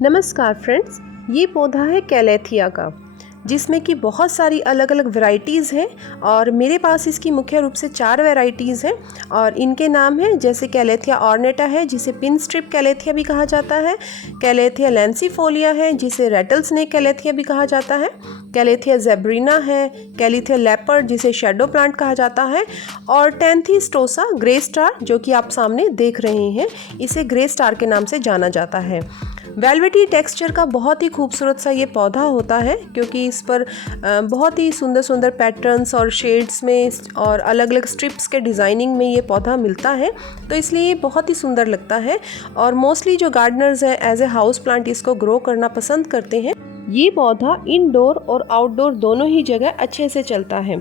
नमस्कार फ्रेंड्स, ये पौधा है कैलेथिया का, जिसमें कि बहुत सारी अलग अलग वैरायटीज़ हैं और मेरे पास इसकी मुख्य रूप से 4 वैरायटीज़ हैं और इनके नाम हैं जैसे कैलेथिया ऑर्नेटा है जिसे पिन स्ट्रिप कैलेथिया भी कहा जाता है, कैलेथिया लैंसीफोलिया है जिसे रेटल स्नेक कैलेथिया भी कहा जाता है, कैलेथिया ज़ेब्रिना है, कैलेथिया लेपर्ड जिसे शैडो प्लांट कहा जाता है और टेंथिस्टोसा ग्रे स्टार जो कि आप सामने देख रहे हैं, इसे ग्रे स्टार के नाम से जाना जाता है। वेलवेटी टेक्सचर का बहुत ही खूबसूरत सा ये पौधा होता है क्योंकि इस पर बहुत ही सुंदर सुंदर पैटर्न्स और शेड्स में और अलग अलग स्ट्रिप्स के डिज़ाइनिंग में ये पौधा मिलता है, तो इसलिए ये बहुत ही सुंदर लगता है और मोस्टली जो गार्डनर्स हैं एज ए हाउस प्लांट इसको ग्रो करना पसंद करते हैं। ये पौधा इंडोर और आउटडोर दोनों ही जगह अच्छे से चलता है।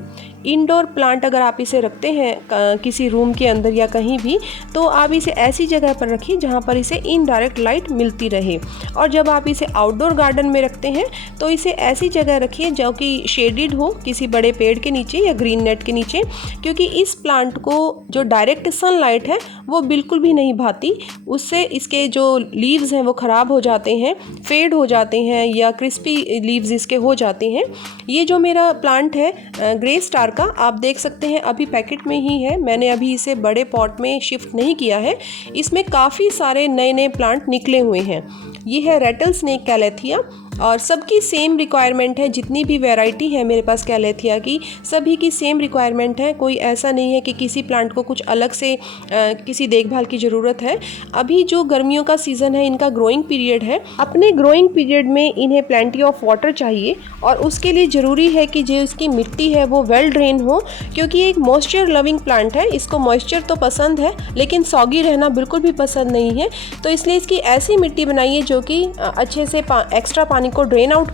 इंडोर प्लांट अगर आप इसे रखते हैं किसी रूम के अंदर या कहीं भी, तो आप इसे ऐसी जगह पर रखिए जहाँ पर इसे इनडायरेक्ट लाइट मिलती रहे, और जब आप इसे आउटडोर गार्डन में रखते हैं तो इसे ऐसी जगह रखिए जो कि शेडिड हो, किसी बड़े पेड़ के नीचे या ग्रीन नेट के नीचे, क्योंकि इस प्लांट को जो डायरेक्ट सनलाइट है वो बिल्कुल भी नहीं भाती। उससे इसके जो लीव्स हैं वो ख़राब हो जाते हैं, फेड हो जाते हैं या क्रिस्पी लीव्स इसके हो जाते हैं। ये जो मेरा प्लांट है ग्रे स्टार का, आप देख सकते हैं अभी पैकेट में ही है, मैंने अभी इसे बड़े पॉट में शिफ्ट नहीं किया है। इसमें काफ़ी सारे नए नए प्लांट निकले हुए हैं। ये है रेटल स्नेक कैलेथिया और सबकी सेम रिक्वायरमेंट है, जितनी भी वैरायटी है मेरे पास कैलेथिया की सभी की सेम रिक्वायरमेंट है। कोई ऐसा नहीं है कि किसी प्लांट को कुछ अलग से किसी देखभाल की ज़रूरत है। अभी जो गर्मियों का सीज़न है, इनका ग्रोइंग पीरियड है। अपने ग्रोइंग पीरियड में इन्हें प्लेंटी ऑफ वाटर चाहिए और उसके लिए ज़रूरी है कि जो इसकी मिट्टी है वो वेल ड्रेन हो, क्योंकि एक मॉइस्चर लविंग प्लांट है। इसको मॉइस्चर तो पसंद है लेकिन सॉगी रहना बिल्कुल भी पसंद नहीं है, तो इसलिए इसकी ऐसी मिट्टी बनाइए जो कि अच्छे से एक्स्ट्रा पानी को ड्रेन आउट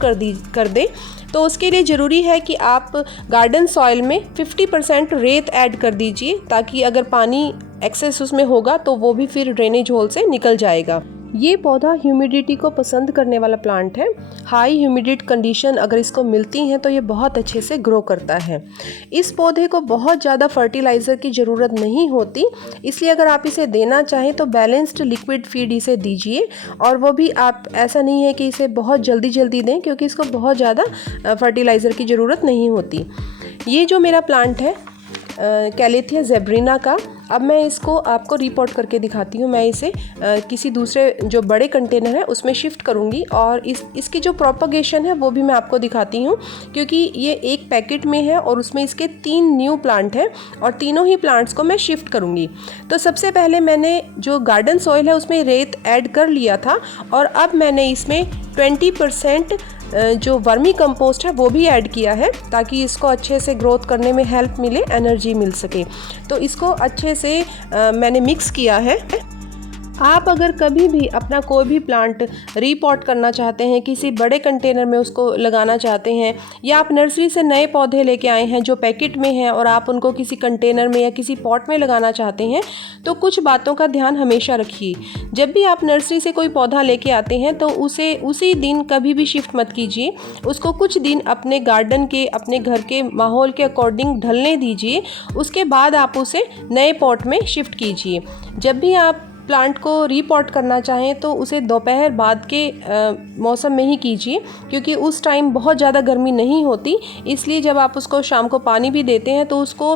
कर दे। तो उसके लिए ज़रूरी है कि आप गार्डन सॉइल में 50% रेत ऐड कर दीजिए, ताकि अगर पानी एक्सेस उसमें होगा तो वो भी फिर ड्रेनेज होल से निकल जाएगा। ये पौधा ह्यूमिडिटी को पसंद करने वाला प्लांट है। हाई ह्यूमिडिट कंडीशन अगर इसको मिलती हैं तो ये बहुत अच्छे से ग्रो करता है। इस पौधे को बहुत ज़्यादा फर्टिलाइज़र की ज़रूरत नहीं होती, इसलिए अगर आप इसे देना चाहें तो बैलेंस्ड लिक्विड फीड इसे दीजिए, और वो भी आप ऐसा नहीं है कि इसे बहुत जल्दी जल्दी दें क्योंकि इसको बहुत ज़्यादा फर्टिलाइज़र की ज़रूरत नहीं होती। ये जो मेरा प्लांट है कैलेथिया ज़ेब्रिना का, अब मैं इसको आपको रिपोर्ट करके दिखाती हूँ। मैं इसे किसी दूसरे जो बड़े कंटेनर है उसमें शिफ्ट करूँगी और इसकी जो प्रोपगेशन है वो भी मैं आपको दिखाती हूँ, क्योंकि ये एक पैकेट में है और उसमें इसके 3 न्यू प्लांट हैं और तीनों ही प्लांट्स को मैं शिफ्ट करूँगी। तो सबसे पहले मैंने जो गार्डन सॉइल है उसमें रेत ऐड कर लिया था और अब मैंने इसमें 20% जो वर्मी कंपोस्ट है वो भी ऐड किया है, ताकि इसको अच्छे से ग्रोथ करने में हेल्प मिले, एनर्जी मिल सके। तो इसको अच्छे से मैंने मिक्स किया है। आप अगर कभी भी अपना कोई भी प्लांट रीपॉट करना चाहते हैं, किसी बड़े कंटेनर में उसको लगाना चाहते हैं, या आप नर्सरी से नए पौधे लेके आए हैं जो पैकेट में हैं और आप उनको किसी कंटेनर में या किसी पॉट में लगाना चाहते हैं, तो कुछ बातों का ध्यान हमेशा रखिए। जब भी आप नर्सरी से कोई पौधा लेके आते हैं तो उसे उसी दिन कभी भी शिफ्ट मत कीजिए। उसको कुछ दिन अपने गार्डन के, अपने घर के माहौल के अकॉर्डिंग ढलने दीजिए, उसके बाद आप उसे नए पॉट में शिफ्ट कीजिए। जब भी आप प्लांट को रीपॉट करना चाहें तो उसे दोपहर बाद के मौसम में ही कीजिए, क्योंकि उस टाइम बहुत ज़्यादा गर्मी नहीं होती। इसलिए जब आप उसको शाम को पानी भी देते हैं तो उसको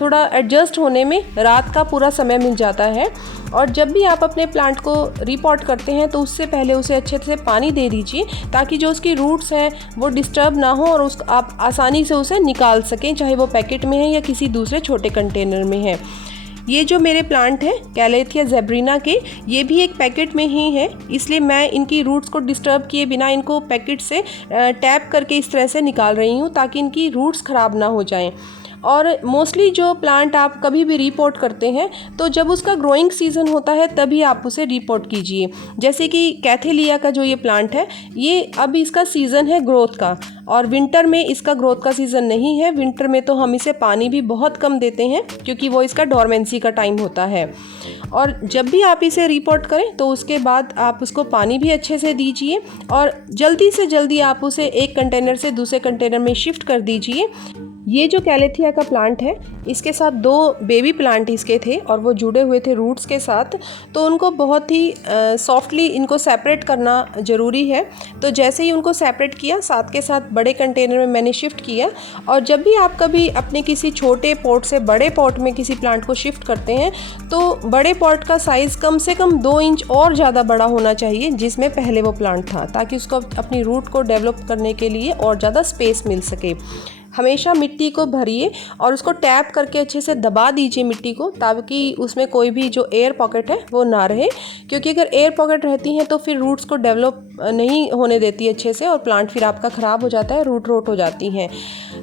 थोड़ा एडजस्ट होने में रात का पूरा समय मिल जाता है। और जब भी आप अपने प्लांट को रीपॉट करते हैं तो उससे पहले उसे अच्छे से पानी दे दीजिए, ताकि जो उसकी रूट्स हैं वो डिस्टर्ब ना हो और आप आसानी से उसे निकाल सकें, चाहे वो पैकेट में है या किसी दूसरे छोटे कंटेनर में है। ये जो मेरे प्लांट हैं कैलेथिया ज़ेब्रिना के, ये भी एक पैकेट में ही है, इसलिए मैं इनकी रूट्स को डिस्टर्ब किए बिना इनको पैकेट से टैप करके इस तरह से निकाल रही हूँ, ताकि इनकी रूट्स ख़राब ना हो जाएं। और मोस्टली जो प्लांट आप कभी भी रिपोर्ट करते हैं तो जब उसका ग्रोइंग सीज़न होता है तभी आप उसे रिपोर्ट कीजिए। जैसे कि कैथेलिया का जो ये प्लांट है, ये अब इसका सीज़न है ग्रोथ का, और विंटर में इसका ग्रोथ का सीज़न नहीं है। विंटर में तो हम इसे पानी भी बहुत कम देते हैं क्योंकि वो इसका डोरमेंसी का टाइम होता है। और जब भी आप इसे रिपोर्ट करें तो उसके बाद आप उसको पानी भी अच्छे से दीजिए और जल्दी से जल्दी आप उसे एक कंटेनर से दूसरे कंटेनर में शिफ्ट कर दीजिए। ये जो कैलेथिया का प्लांट है, इसके साथ 2 बेबी प्लांट इसके थे और वो जुड़े हुए थे रूट्स के साथ, तो उनको बहुत ही सॉफ्टली इनको सेपरेट करना ज़रूरी है। तो जैसे ही उनको सेपरेट किया, साथ के साथ बड़े कंटेनर में मैंने शिफ्ट किया। और जब भी आप कभी अपने किसी छोटे पॉट से बड़े पॉट में किसी प्लांट को शिफ्ट करते हैं, तो बड़े पॉट का साइज़ कम से कम 2 इंच और ज़्यादा बड़ा होना चाहिए जिसमें पहले वो प्लांट था, ताकि उसको अपनी रूट को डेवलप करने के लिए और ज़्यादा स्पेस मिल सके। हमेशा मिट्टी को भरिए और उसको टैप करके अच्छे से दबा दीजिए मिट्टी को, ताकि उसमें कोई भी जो एयर पॉकेट है वो ना रहे, क्योंकि अगर एयर पॉकेट रहती हैं तो फिर रूट्स को डेवलप नहीं होने देती अच्छे से और प्लांट फिर आपका ख़राब हो जाता है, रूट रोट हो जाती हैं।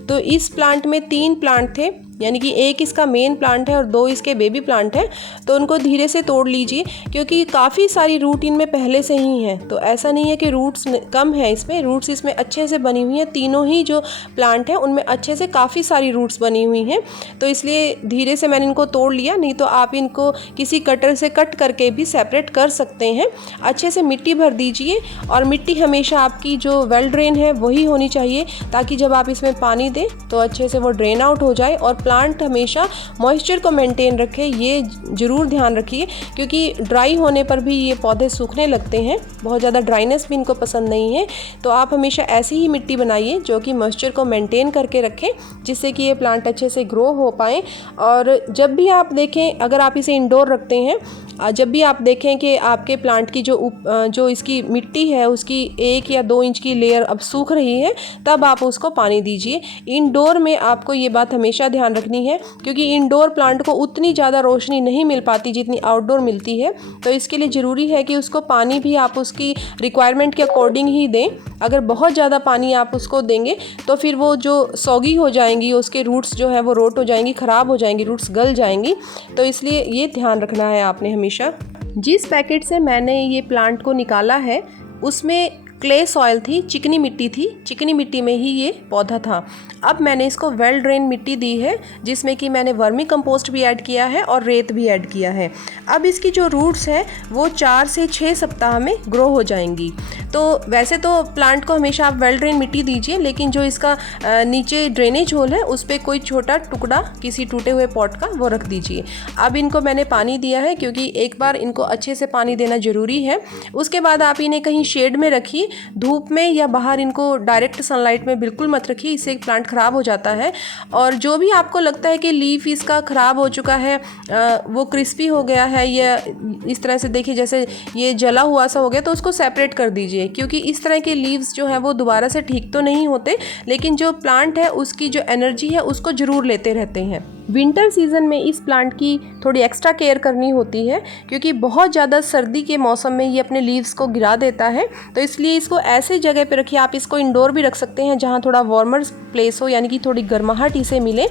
तो इस प्लांट में 3 प्लांट थे, यानी कि 1 इसका मेन प्लांट है और 2 इसके बेबी प्लांट हैं। तो उनको धीरे से तोड़ लीजिए, क्योंकि काफ़ी सारी रूट इनमें पहले से ही हैं। तो ऐसा नहीं है कि रूट्स कम है इसमें, रूट्स इसमें अच्छे से बनी हुई हैं। तीनों ही जो प्लांट हैं उनमें अच्छे से काफ़ी सारी रूट्स बनी हुई हैं। तो इसलिए धीरे से मैंने इनको तोड़ लिया, नहीं तो आप इनको किसी कटर से कट करके भी सेपरेट कर सकते हैं। अच्छे से मिट्टी भर दीजिए और मिट्टी हमेशा आपकी जो वेल ड्रेन है वही होनी चाहिए, ताकि जब आप इसमें पानी दें तो अच्छे से वो ड्रेन आउट हो जाए। और प्लांट हमेशा मॉइस्चर को मेंटेन रखे, ये ज़रूर ध्यान रखिए, क्योंकि ड्राई होने पर भी ये पौधे सूखने लगते हैं, बहुत ज़्यादा ड्राइनेस भी इनको पसंद नहीं है। तो आप हमेशा ऐसी ही मिट्टी बनाइए जो कि मॉइस्चर को मेंटेन करके रखें, जिससे कि ये प्लांट अच्छे से ग्रो हो पाएँ। और जब भी आप देखें, अगर आप इसे इंडोर रखते हैं, जब भी आप देखें कि आपके प्लांट की जो इसकी मिट्टी है उसकी 1 या 2 इंच की लेयर अब सूख रही है, तब आप उसको पानी दीजिए। इंडोर में आपको ये बात हमेशा ध्यान रखनी है, क्योंकि इंडोर प्लांट को उतनी ज़्यादा रोशनी नहीं मिल पाती जितनी आउटडोर मिलती है। तो इसके लिए ज़रूरी है कि उसको पानी भी आप उसकी रिक्वायरमेंट के अकॉर्डिंग ही दें। अगर बहुत ज़्यादा पानी आप उसको देंगे तो फिर वो जो सौगी हो जाएंगी, उसके रूट्स जो है वो रोट हो जाएंगी, ख़राब हो जाएंगी, रूट्स गल जाएंगी। तो इसलिए ये ध्यान रखना है आपने हमेशा। जिस पैकेट से मैंने ये प्लांट को निकाला है उसमें क्ले सॉइल थी, चिकनी मिट्टी थी, चिकनी मिट्टी में ही ये पौधा था। अब मैंने इसको वेल ड्रेन मिट्टी दी है, जिसमें कि मैंने वर्मी कंपोस्ट भी ऐड किया है और रेत भी ऐड किया है। अब इसकी जो रूट्स हैं वो 4 से 6 सप्ताह में ग्रो हो जाएंगी। तो वैसे तो प्लांट को हमेशा आप वेल ड्रेन मिट्टी दीजिए, लेकिन जो इसका नीचे ड्रेनेज होल है उस पर कोई छोटा टुकड़ा किसी टूटे हुए पॉट का वो रख दीजिए। अब इनको मैंने पानी दिया है, क्योंकि एक बार इनको अच्छे से पानी देना ज़रूरी है। उसके बाद आप इन्हें कहीं शेड में रखिए, धूप में या बाहर इनको डायरेक्ट सनलाइट में बिल्कुल मत रखिए, इससे प्लांट ख़राब हो जाता है। और जो भी आपको लगता है कि लीफ इसका ख़राब हो चुका है, वो क्रिस्पी हो गया है या इस तरह से देखिए जैसे ये जला हुआ सा हो गया, तो उसको सेपरेट कर दीजिए, क्योंकि इस तरह के लीव्स जो हैं वो दोबारा से ठीक तो नहीं होते, लेकिन जो प्लांट है उसकी जो एनर्जी है उसको ज़रूर लेते रहते हैं। विंटर सीज़न में इस प्लांट की थोड़ी एक्स्ट्रा केयर करनी होती है, क्योंकि बहुत ज़्यादा सर्दी के मौसम में ये अपने लीव्स को गिरा देता है। तो इसलिए इसको ऐसे जगह पे रखिए, आप इसको इंडोर भी रख सकते हैं जहाँ थोड़ा वार्मर प्लेस हो, यानी कि थोड़ी गर्माहट इसे मिले।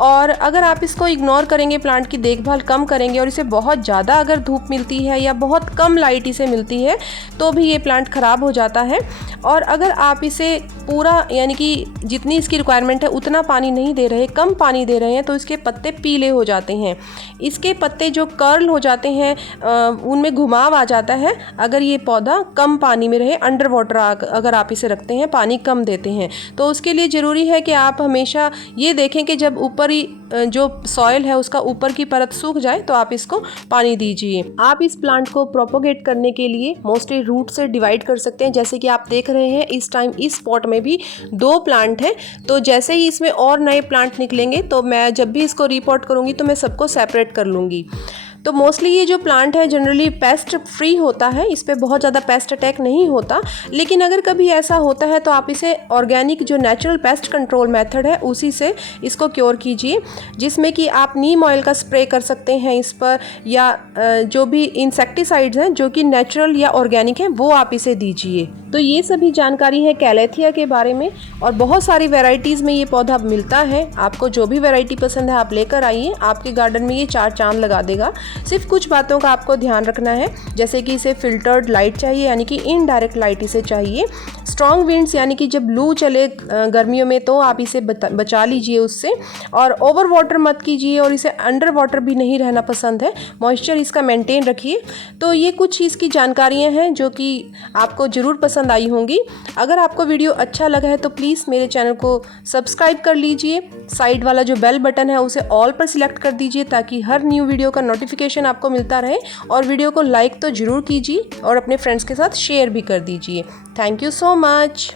और अगर आप इसको इग्नोर करेंगे, प्लांट की देखभाल कम करेंगे और इसे बहुत ज़्यादा अगर धूप मिलती है या बहुत कम लाइट इसे मिलती है, तो भी ये प्लांट ख़राब हो जाता है। और अगर आप इसे पूरा, यानी कि जितनी इसकी रिक्वायरमेंट है उतना पानी नहीं दे रहे, कम पानी दे रहे हैं, तो इसके पत्ते पीले हो जाते हैं। इसके पत्ते जो कर्ल हो जाते हैं, उनमें घुमाव आ जाता है अगर ये पौधा कम पानी में रहे, अंडर वाटर अगर आप इसे रखते हैं, पानी कम देते हैं। तो उसके लिए ज़रूरी है कि आप हमेशा ये देखें कि जब ऊपर ही जो सॉइल है उसका ऊपर की परत सूख जाए तो आप इसको पानी दीजिए। आप इस प्लांट को प्रोपोगेट करने के लिए मोस्टली रूट से डिवाइड कर सकते हैं। जैसे कि आप देख रहे हैं इस टाइम इस पॉट में भी 2 प्लांट हैं, तो जैसे ही इसमें और नए प्लांट निकलेंगे तो मैं जब भी इसको रिपोर्ट करूँगी तो मैं सबको सेपरेट कर लूँगी। तो मोस्टली ये जो प्लांट है जनरली पेस्ट फ्री होता है, इस पे बहुत ज़्यादा पेस्ट अटैक नहीं होता। लेकिन अगर कभी ऐसा होता है तो आप इसे ऑर्गेनिक जो नेचुरल पेस्ट कंट्रोल मेथड है उसी से इसको क्योर कीजिए, जिसमें कि आप नीम ऑयल का स्प्रे कर सकते हैं इस पर, या जो भी इंसेक्टिसाइड्स हैं जो कि नेचुरल या ऑर्गेनिक हैं वो आप इसे दीजिए। तो ये सभी जानकारी है कैलेथिया के बारे में, और बहुत सारी वेराइटीज़ में ये पौधा मिलता है। आपको जो भी वैरायटी पसंद है आप लेकर आइए, आपके गार्डन में ये 4 चांद लगा देगा। सिर्फ कुछ बातों का आपको ध्यान रखना है, जैसे कि इसे फिल्टर्ड लाइट चाहिए, यानी कि इनडायरेक्ट लाइट इसे चाहिए। स्ट्रॉन्ग विंड्स, यानी कि जब लू चले गर्मियों में तो आप इसे बचा लीजिए उससे, और ओवर वाटर मत कीजिए, और इसे अंडर वाटर भी नहीं रहना पसंद है, मॉइस्चर इसका मेंटेन रखिए। तो ये कुछ इसकी जानकारियाँ हैं जो कि आपको ज़रूर पसंद पसंद आई होंगी। अगर आपको वीडियो अच्छा लगा है तो प्लीज़ मेरे चैनल को सब्सक्राइब कर लीजिए। साइड वाला जो बेल बटन है उसे ऑल पर सिलेक्ट कर दीजिए ताकि हर न्यू वीडियो का नोटिफिकेशन आपको मिलता रहे। और वीडियो को लाइक तो ज़रूर कीजिए और अपने फ्रेंड्स के साथ शेयर भी कर दीजिए। Thank you so much.